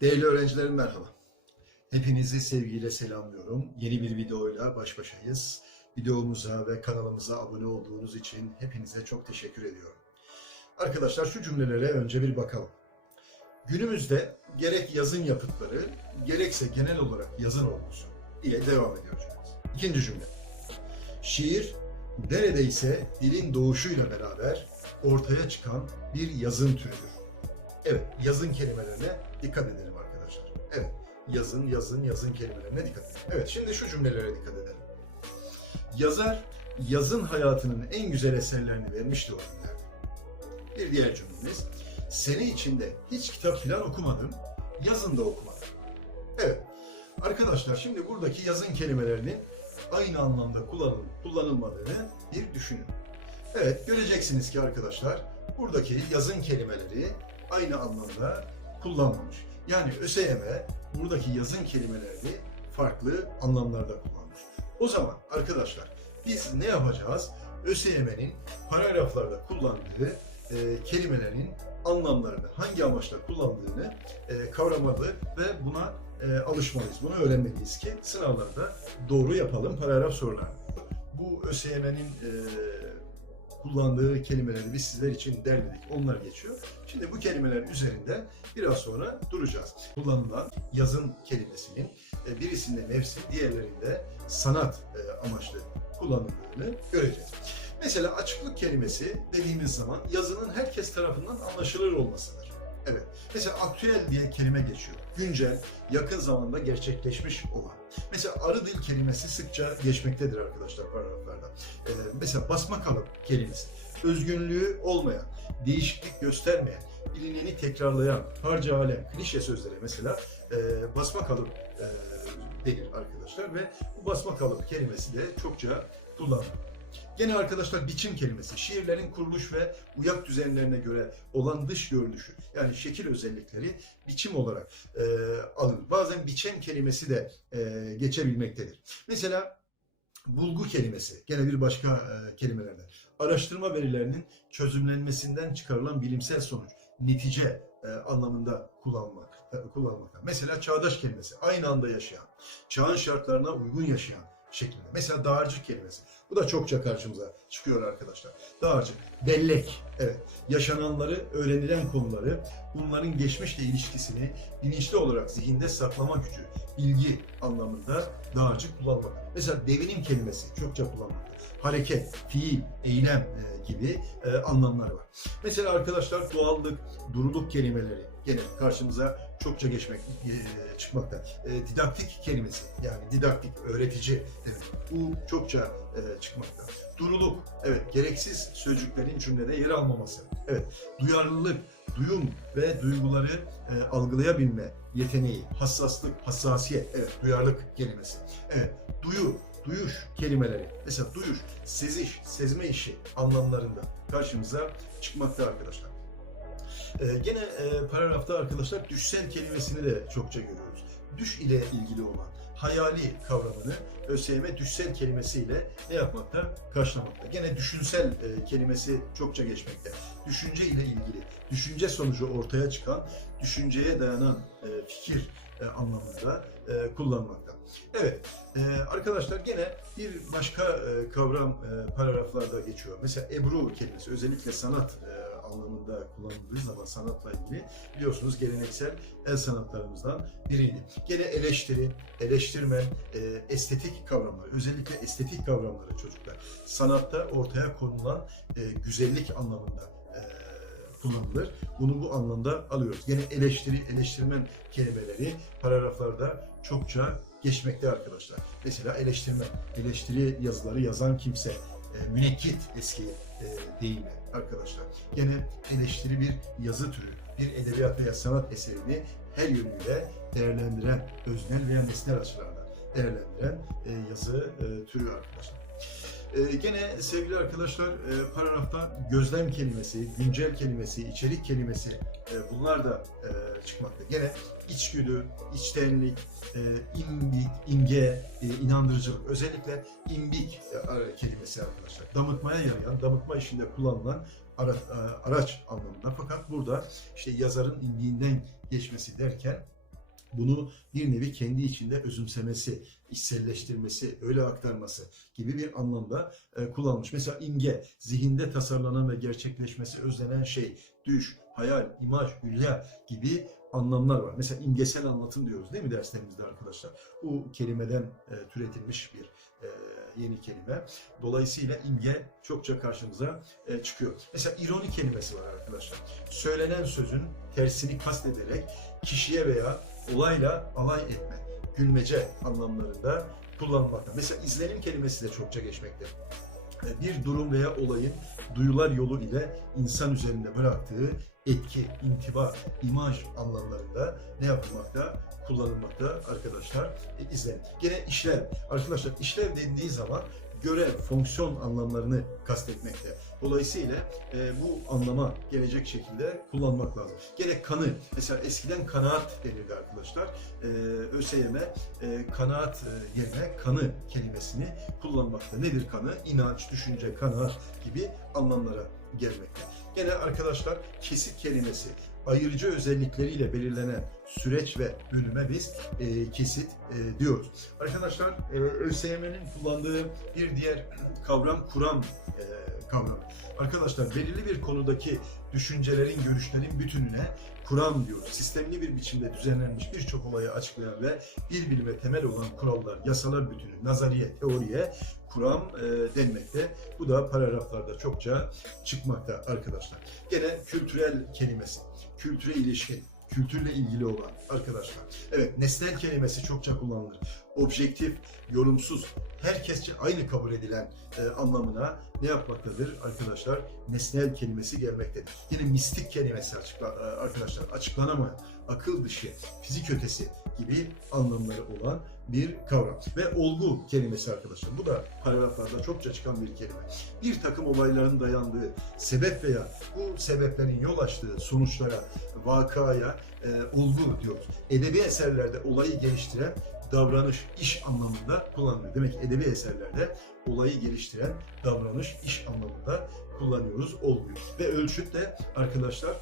Değerli öğrencilerim merhaba. Hepinizi sevgiyle selamlıyorum. Yeni bir videoyla baş başayız. Videomuza ve kanalımıza abone olduğunuz için hepinize çok teşekkür ediyorum. Arkadaşlar şu cümlelere önce bir bakalım. Günümüzde gerek yazın yapıtları, gerekse genel olarak yazın olgusu ile devam ediyor. İkinci cümle. Şiir neredeyse dilin doğuşuyla beraber ortaya çıkan bir yazın türüdür. Evet, yazın kelimelerine dikkat edelim. Evet, yazın, yazın, yazın kelimelerine dikkat edelim. Evet, şimdi şu cümlelere dikkat edelim. Yazar, yazın hayatının en güzel eserlerini vermişti o günlerde. Bir diğer cümlemiz, sene içinde hiç kitap falan okumadım, yazın da okumadım. Evet, arkadaşlar şimdi buradaki yazın kelimelerinin aynı anlamda kullanıl kullanılmadığını bir düşünün. Evet, göreceksiniz ki arkadaşlar, buradaki yazın kelimeleri aynı anlamda kullanmamış. Yani ÖSYM buradaki yazın kelimelerini farklı anlamlarda kullanmış. O zaman arkadaşlar biz ne yapacağız? ÖSYM'nin paragraflarda kullandığı e, kelimelerin anlamlarını, hangi amaçla kullandığını e, kavramalı ve buna e, alışmalıyız. Bunu öğrenmeliyiz ki sınavlarda doğru yapalım paragraf sorularını. Bu ÖSYM'nin e, kullandığı kelimeleri biz sizler için derledik. Onlar geçiyor. Şimdi bu kelimelerin üzerinde biraz sonra duracağız. Kullanılan yazın kelimesinin e, birisinde mevsim, diğerlerinde sanat e, amaçlı kullanıldığını göreceğiz. Mesela açıklık kelimesi dediğimiz zaman yazının herkes tarafından anlaşılır olmasıdır. Evet. Mesela aktüel diye kelime geçiyor. Güncel, yakın zamanda gerçekleşmiş olan. Mesela arı dil kelimesi sıkça geçmektedir arkadaşlar paragraflarda. Ee, mesela basma kalıp kelimesi. Özgünlüğü olmayan, değişiklik göstermeyen, bilineni tekrarlayan, harca alem, klişe sözlere mesela e, basma kalıp e, denir arkadaşlar ve bu basma kalıp kelimesi de çokça kullanılır. Gene arkadaşlar biçim kelimesi, şiirlerin kuruluş ve uyak düzenlerine göre olan dış görünüşü, yani şekil özellikleri biçim olarak e, alınır. Bazen biçem kelimesi de e, geçebilmektedir. Mesela bulgu kelimesi, gene bir başka e, kelimelerden. Araştırma verilerinin çözümlenmesinden çıkarılan bilimsel sonuç, netice e, anlamında kullanmak, e, kullanmakta. Mesela çağdaş kelimesi, aynı anda yaşayan, çağın şartlarına uygun yaşayan şeklinde. Mesela dağarcık kelimesi. Bu da çokça karşımıza çıkıyor arkadaşlar. Dağarcık, bellek, evet. Yaşananları, öğrenilen konuları, bunların geçmişle ilişkisini bilinçli olarak zihinde saklama gücü, bilgi anlamında dağarcık kullanmak. Mesela devinim kelimesi çokça kullanmakta. Hareket, fiil, eylem e, gibi e, anlamları var. Mesela arkadaşlar doğallık, duruluk kelimeleri gene karşımıza çokça geçmek e, çıkmakta. E, didaktik kelimesi yani didaktik, öğretici demek. Bu çokça e, çıkmakta. Duruluk, evet gereksiz sözcüklerin cümlede yer almaması. Evet, duyarlılık, duyum ve duyguları e, algılayabilme yeteneği, hassaslık, hassasiyet, evet duyarlılık kelimesi. Evet, duyu, duyuş kelimeleri. Mesela duyuş, seziş, sezme işi anlamlarında karşımıza çıkmakta arkadaşlar. Ee, gene e, paragrafta arkadaşlar düşsel kelimesini de çokça görüyoruz. Düş ile ilgili olan hayali kavramını ÖSYM düşsel kelimesiyle ne yapmakta? Karşılamakta. Gene düşünsel e, kelimesi çokça geçmekte. Düşünce ile ilgili, düşünce sonucu ortaya çıkan, düşünceye dayanan e, fikir e, anlamında e, kullanmakta. Evet, e, arkadaşlar gene bir başka e, kavram e, paragraflarda geçiyor. Mesela ebru kelimesi özellikle sanat e, anlamında kullanıldığı zaman sanatla ilgili biliyorsunuz geleneksel el sanatlarımızdan biriydi. Gene eleştiri, eleştirmen, e, estetik kavramları, özellikle estetik kavramları çocuklar. Sanatta ortaya konulan e, güzellik anlamında e, kullanılır. Bunu bu anlamda alıyoruz. Gene eleştiri, eleştirmen kelimeleri paragraflarda çokça geçmekte arkadaşlar. Mesela eleştirmen, eleştiri yazıları yazan kimse, münekkit eski e, deyimi arkadaşlar. Gene eleştiri bir yazı türü, bir edebiyat veya sanat eserini her yönüyle değerlendiren, öznel veya nesnel açılardan değerlendiren e, yazı e, türü arkadaşlar. E, gene sevgili arkadaşlar e, paragrafta gözlem kelimesi, güncel kelimesi, içerik kelimesi e, bunlar da e, çıkmakta. Gene içgüdü, içtenlik, e, imbik, imge, e, inandırıcılık, özellikle imbik e, kelimesi arkadaşlar. Damıtmaya yarayan, damıtma işinde kullanılan ara- e, araç anlamında. Fakat burada işte yazarın imbiğinden geçmesi derken bunu bir nevi kendi içinde özümsemesi, içselleştirmesi, öyle aktarması gibi bir anlamda e, kullanılmış. Mesela imge, zihinde tasarlanan ve gerçekleşmesi özlenen şey, düş, hayal, imaj, hülya gibi anlamlar var. Mesela imgesel anlatım diyoruz değil mi derslerimizde arkadaşlar? Bu kelimeden e, türetilmiş bir e, yeni kelime. Dolayısıyla imge çokça karşımıza e, çıkıyor. Mesela ironi kelimesi var arkadaşlar. Söylenen sözün tersini kastederek kişiye veya olayla alay etme, gülmece anlamlarında kullanılmakta. Mesela izlenim kelimesi de çokça geçmekte. E, Bir durum veya olayın duyular yolu ile insan üzerinde bıraktığı etki, intiba, imaj anlamlarında ne yapılmakta? Kullanılmakta arkadaşlar e, izlenim. Gene işlev. Arkadaşlar işlev dendiği zaman görev, fonksiyon anlamlarını kastetmekte. Dolayısıyla e, bu anlama gelecek şekilde kullanmak lazım. Gene kanı, mesela eskiden kanaat denirdi arkadaşlar. E, ÖSYM e, kanaat e, yerine kanı kelimesini kullanmakta. Nedir kanı? İnanç, düşünce, kanaat gibi anlamlara gelmekte. Gene arkadaşlar kesit kelimesi ayırıcı özellikleriyle belirlenen süreç ve bölüme biz e, kesit e, diyoruz. Arkadaşlar e, ÖSYM'nin kullandığı bir diğer kavram kuram e, kavramı. Arkadaşlar belirli bir konudaki düşüncelerin, görüşlerin bütününe kuram diyoruz. Sistemli bir biçimde düzenlenmiş birçok olayı açıklayan ve bir bilime temel olan kurallar, yasalar bütünü, nazariye, teoriye kuram e, denmekte. Bu da paragraflarda çokça çıkmakta arkadaşlar. Gene kültürel kelimesi, kültüre ilişkin, kültürle ilgili olan arkadaşlar. Evet, nesnel kelimesi çokça kullanılır. Objektif, yorumsuz, herkesçe aynı kabul edilen e, anlamına ne yapmaktadır arkadaşlar? Nesnel kelimesi gelmektedir. Yine mistik kelimesi açıkla, e, arkadaşlar açıklanamayan, akıl dışı, fizik ötesi gibi anlamları olan bir kavram. Ve olgu kelimesi arkadaşlar. Bu da paragraflarda çokça çıkan bir kelime. Bir takım olayların dayandığı sebep veya bu sebeplerin yol açtığı sonuçlara, vakaya e, olgu diyoruz. Edebi eserlerde olayı geliştiren davranış, iş anlamında kullanılıyor. Demek ki edebi eserlerde olayı geliştiren davranış, iş anlamında kullanıyoruz olguyu. Ve ölçüt de arkadaşlar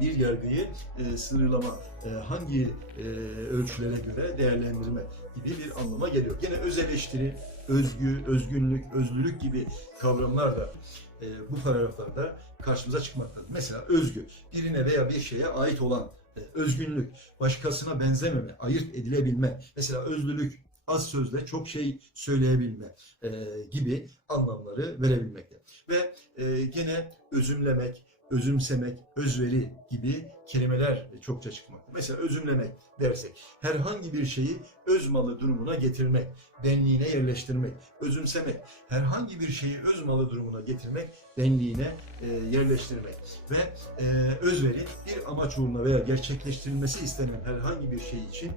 bir yargıyı e, sınırlama, e, hangi e, ölçülere göre değerlendirme gibi bir anlama geliyor. Gene öz eleştiri, özgü, özgünlük, özlülük gibi kavramlar da e, bu paragraflarda karşımıza çıkmaktadır. Mesela özgü, birine veya bir şeye ait olan e, özgünlük, başkasına benzememe, ayırt edilebilme. Mesela özlülük, az sözle çok şey söyleyebilme e, gibi anlamları verebilmekte. Ve e, gene özümlemek, özümsemek, özveri gibi kelimeler çokça çıkmakta. Mesela özümlemek dersek herhangi bir şeyi öz malı durumuna getirmek, benliğine yerleştirmek, özümsemek, herhangi bir şeyi öz malı durumuna getirmek, benliğine e, yerleştirmek ve e, özveri bir amaç uğruna veya gerçekleştirilmesi istenen herhangi bir şey için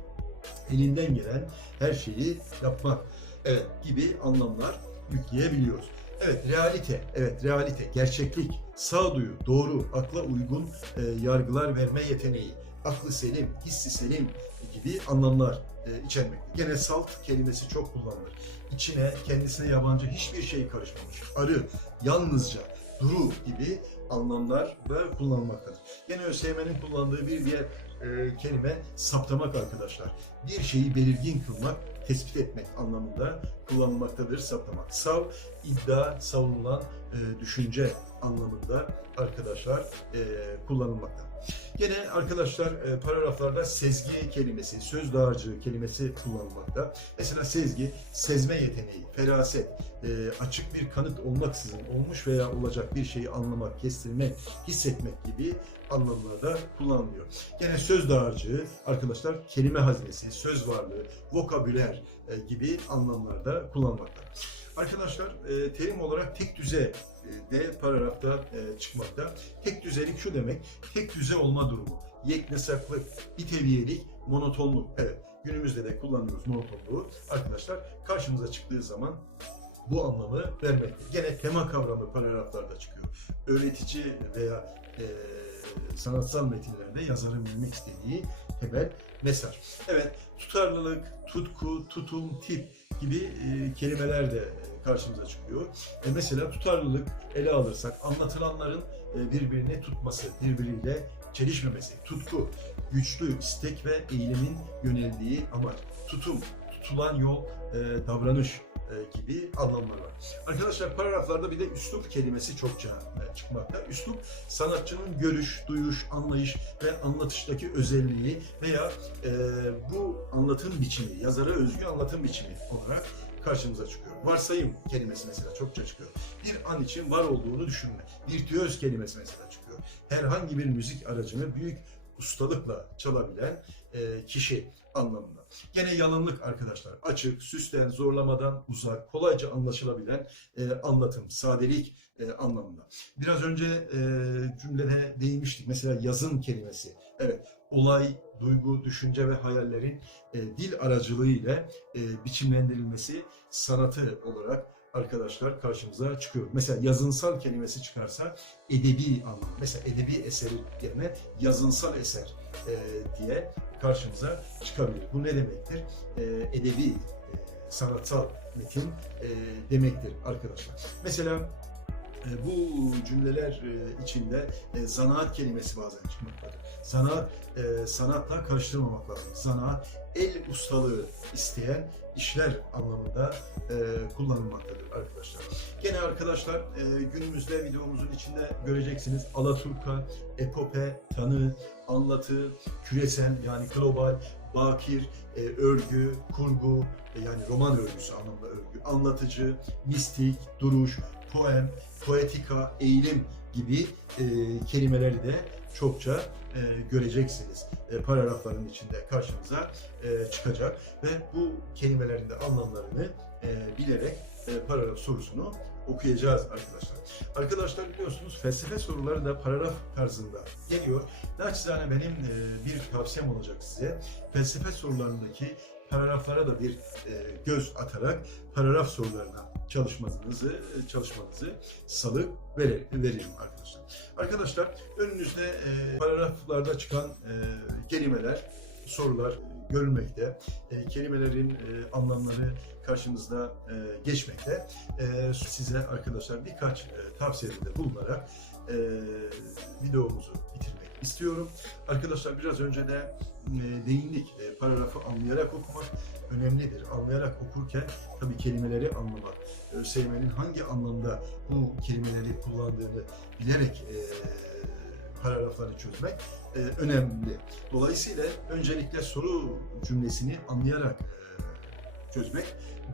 elinden gelen her şeyi yapmak evet gibi anlamlar yükleyebiliyoruz. Evet, realite, evet realite, gerçeklik, sağduyu, doğru, akla uygun e, yargılar verme yeteneği, aklı selim, hissi selim gibi anlamlar e, içermekte. Gene salt kelimesi çok kullanılır. İçine, kendisine yabancı hiçbir şey karışmamış. Arı, yalnızca, duru gibi anlamlar da kullanılmaktadır. Gene ÖSYM'nin kullandığı bir diğer e, kelime saptamak arkadaşlar. Bir şeyi belirgin kılmak, tespit etmek anlamında kullanılmaktadır saptamak. Sav, iddia, savunulan e, düşünce anlamında arkadaşlar e, kullanılmakta. Gene arkadaşlar e, paragraflarda sezgi kelimesi, söz dağarcığı kelimesi kullanılmakta. Mesela sezgi, sezme yeteneği, feraset, e, açık bir kanıt olmaksızın olmuş veya olacak bir şeyi anlamak, kestirmek, hissetmek gibi anlamlarda kullanılıyor. Gene söz dağarcığı arkadaşlar kelime hazinesi, söz varlığı, vokabüler e, gibi anlamlarda kullanmakta. Arkadaşlar e, terim olarak tek düze e, de paragrafta çıkmakta. Tek düzelik şu demek, tek düze olma durumu. Yeknesaklık, biteviyelik, monotonluk. Evet, günümüzde de kullanıyoruz monotonluğu. Arkadaşlar karşımıza çıktığı zaman bu anlamı vermekte. Gene tema kavramı paragraflarda çıkıyor. Öğretici veya e, sanatsal metinlerde yazarın vermek istediği temel mesaj. Evet, tutarlılık, tutku, tutum, tip gibi e, kelimeler de karşımıza çıkıyor. E, mesela tutarlılık ele alırsak anlatılanların e, birbirini tutması, birbiriyle çelişmemesi, tutku, güçlü istek ve eylemin yöneldiği amaç, tutum, tutulan yol, e, davranış gibi anlamlar var. Arkadaşlar paragraflarda bir de üslup kelimesi çokça e, çıkmakta. Üslup sanatçının görüş, duyuş, anlayış ve anlatıştaki özelliği veya e, bu anlatım biçimi, yazara özgü anlatım biçimi olarak karşımıza çıkıyor. Varsayım kelimesi mesela çokça çıkıyor. Bir an için var olduğunu düşünme. Virtüöz kelimesi mesela çıkıyor. Herhangi bir müzik aracını büyük ustalıkla çalabilen e, kişi anlamında. Gene yalınlık arkadaşlar. Açık, süsten, zorlamadan uzak, kolayca anlaşılabilen e, anlatım, sadelik e, anlamında. Biraz önce e, cümlede değinmiştik. Mesela yazın kelimesi. Evet, olay, duygu, düşünce ve hayallerin e, dil aracılığıyla e, biçimlendirilmesi sanatı olarak arkadaşlar karşımıza çıkıyor. Mesela yazınsal kelimesi çıkarsa edebi anlam. Mesela edebi eseri yerine yazınsal eser e, diye karşımıza çıkabilir. Bu ne demektir? E, edebi, e, sanatsal metin e, demektir arkadaşlar. Mesela bu cümleler e, içinde e, zanaat kelimesi bazen çıkmaktadır. Zanaat e, sanatla karıştırmamak lazım. Zanaat el ustalığı isteyen işler anlamında e, kullanılmaktadır arkadaşlar. Gene arkadaşlar e, günümüzde videomuzun içinde göreceksiniz Alaturka, epope, tanı, anlatı, küresel yani global, bakir, e, örgü, kurgu e, yani roman örgüsü anlamda örgü, anlatıcı, mistik, duruş, poem, poetika, eğilim gibi e, kelimeleri de çokça e, göreceksiniz. E, paragrafların içinde karşımıza e, çıkacak ve bu kelimelerin de anlamlarını e, bilerek e, paragraf sorusunu okuyacağız arkadaşlar. Arkadaşlar biliyorsunuz felsefe soruları da paragraf tarzında geliyor. Naçizane benim e, bir tavsiyem olacak size. Felsefe sorularındaki paragraflara da bir e, göz atarak paragraf sorularına çalışmanızı e, çalışmanızı salı vere- verelim arkadaşlar. Arkadaşlar önünüzde e, paragraflarda çıkan e, kelimeler, sorular görülmekte. E, kelimelerin e, anlamları karşınızda e, geçmekte. E, size arkadaşlar birkaç e, tavsiyede bulunarak e, videomuzu bitirmek istiyorum. Arkadaşlar biraz önce de e, değindik. E, paragrafı anlayarak okumak önemlidir. Anlayarak okurken tabii kelimeleri anlamak, ÖSYM'nin hangi anlamda bu kelimeleri kullandığını bilerek e, paragrafları çözmek e, önemli. Dolayısıyla öncelikle soru cümlesini anlayarak e, çözmek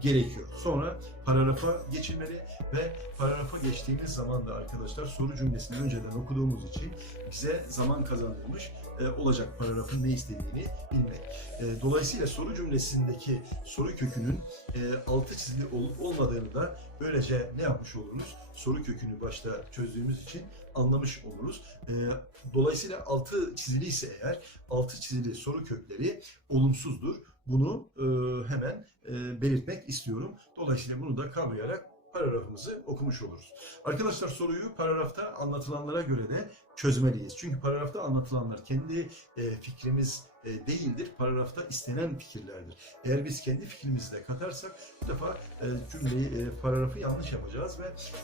gerekiyor. Sonra paragrafa geçilmeli ve paragrafa geçtiğimiz zaman da arkadaşlar soru cümlesini önceden okuduğumuz için bize zaman kazandırmış e, olacak paragrafın ne istediğini bilmek. E, dolayısıyla soru cümlesindeki soru kökünün e, altı çizili olup olmadığını da böylece ne yapmış oluruz? Soru kökünü başta çözdüğümüz için anlamış oluruz. E, dolayısıyla altı çizili ise eğer altı çizili soru kökleri olumsuzdur. Bunu e, hemen e, belirtmek istiyorum. Dolayısıyla bunu da kavrayarak paragrafımızı okumuş oluruz. Arkadaşlar soruyu paragrafta anlatılanlara göre de çözmeliyiz. Çünkü paragrafta anlatılanlar kendi e, fikrimiz değildir. Paragrafta istenen fikirlerdir. Eğer biz kendi fikrimizi de katarsak bu defa cümleyi, paragrafı yanlış yapacağız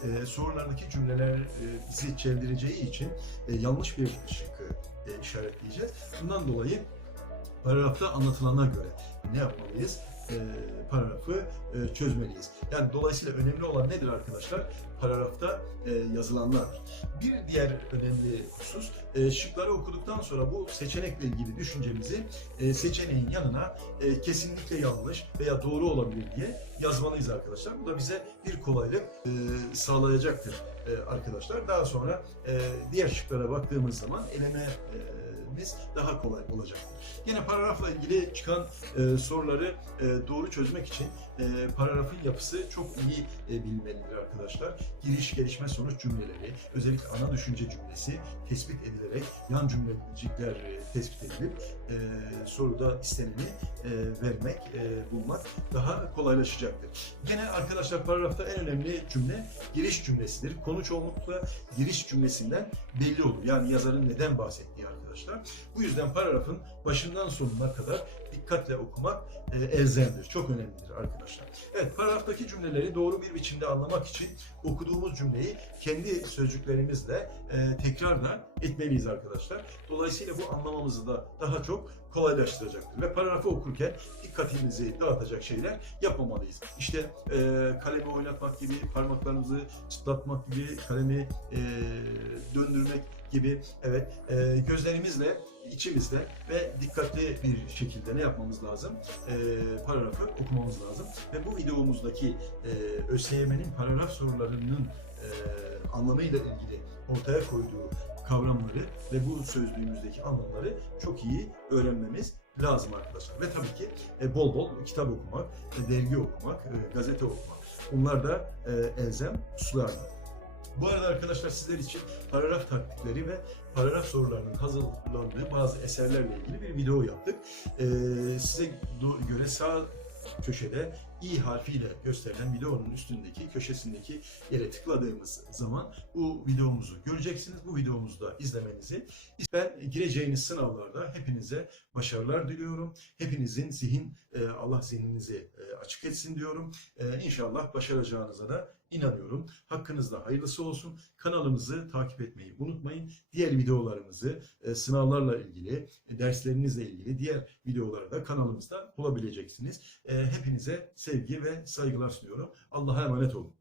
ve sorulardaki cümleler e, bizi çeldireceği için yanlış bir şıkkı işaretleyeceğiz. Bundan dolayı paragrafta anlatılana göre ne yapmalıyız? E, paragrafı e, çözmeliyiz. Yani dolayısıyla önemli olan nedir arkadaşlar? Paragrafta e, yazılanlar. Bir diğer önemli husus, e, şıkları okuduktan sonra bu seçenekle ilgili düşüncemizi e, seçeneğin yanına e, kesinlikle yanlış veya doğru olabilir diye yazmalıyız arkadaşlar. Bu da bize bir kolaylık e, sağlayacaktır e, arkadaşlar. Daha sonra e, diğer şıklara baktığımız zaman eleme e, biz daha kolay olacaktır. Yine paragrafla ilgili çıkan e, soruları e, doğru çözmek için e, paragrafın yapısı çok iyi e, bilinmelidir arkadaşlar. Giriş, gelişme, sonuç cümleleri, özellikle ana düşünce cümlesi tespit edilerek yan cümlecikler e, tespit edilip e, soruda isteneni e, vermek, e, bulmak daha kolaylaşacaktır. Gene arkadaşlar paragrafta en önemli cümle giriş cümlesidir. Konu çoğunlukla giriş cümlesinden belli olur. Yani yazarın neden bahsettiği arkadaşlar. Bu yüzden paragrafın başından sonuna kadar dikkatle okumak e, elzemdir. Çok önemlidir arkadaşlar. Evet, paragraftaki cümleleri doğru bir biçimde anlamak için okuduğumuz cümleyi kendi sözcüklerimizle e, tekrar da etmeliyiz arkadaşlar. Dolayısıyla bu anlamamızı da daha çok kolaylaştıracaktır. Ve paragrafı okurken dikkatimizi dağıtacak şeyler yapmamalıyız. İşte e, kalemi oynatmak gibi, parmaklarımızı çıtlatmak gibi, kalemi e, döndürmek gibi, evet e, gözlerimizle, içimizle ve dikkatli bir şekilde ne yapmamız lazım? E, paragrafı okumamız lazım. Ve bu videomuzdaki e, ÖSYM'nin paragraf sorularının e, anlamıyla ilgili ortaya koyduğu kavramları ve bu sözlüğümüzdeki anlamları çok iyi öğrenmemiz lazım arkadaşlar. Ve tabii ki e, bol bol kitap okumak, e, dergi okumak, e, gazete okumak. Bunlar da e, elzem hususlardır. Bu arada arkadaşlar sizler için paragraf taktikleri ve paragraf sorularının hazırlandığı bazı eserlerle ilgili bir video yaptık. E, size göre sağ köşede i harfiyle gösterilen videonun üstündeki köşesindeki yere tıkladığımız zaman bu videomuzu göreceksiniz. Bu videomuzu da izlemenizi ben gireceğiniz sınavlarda hepinize başarılar diliyorum. Hepinizin zihin e, Allah zihninizi e, açık etsin diyorum. E, İnşallah başaracağınıza da inanıyorum. Hakkınızda hayırlısı olsun. Kanalımızı takip etmeyi unutmayın. Diğer videolarımızı e, sınavlarla ilgili, e, derslerinizle ilgili diğer videoları da kanalımızda bulabileceksiniz. E, Hepinize sevgi ve saygılar sunuyorum. Allah'a emanet olun.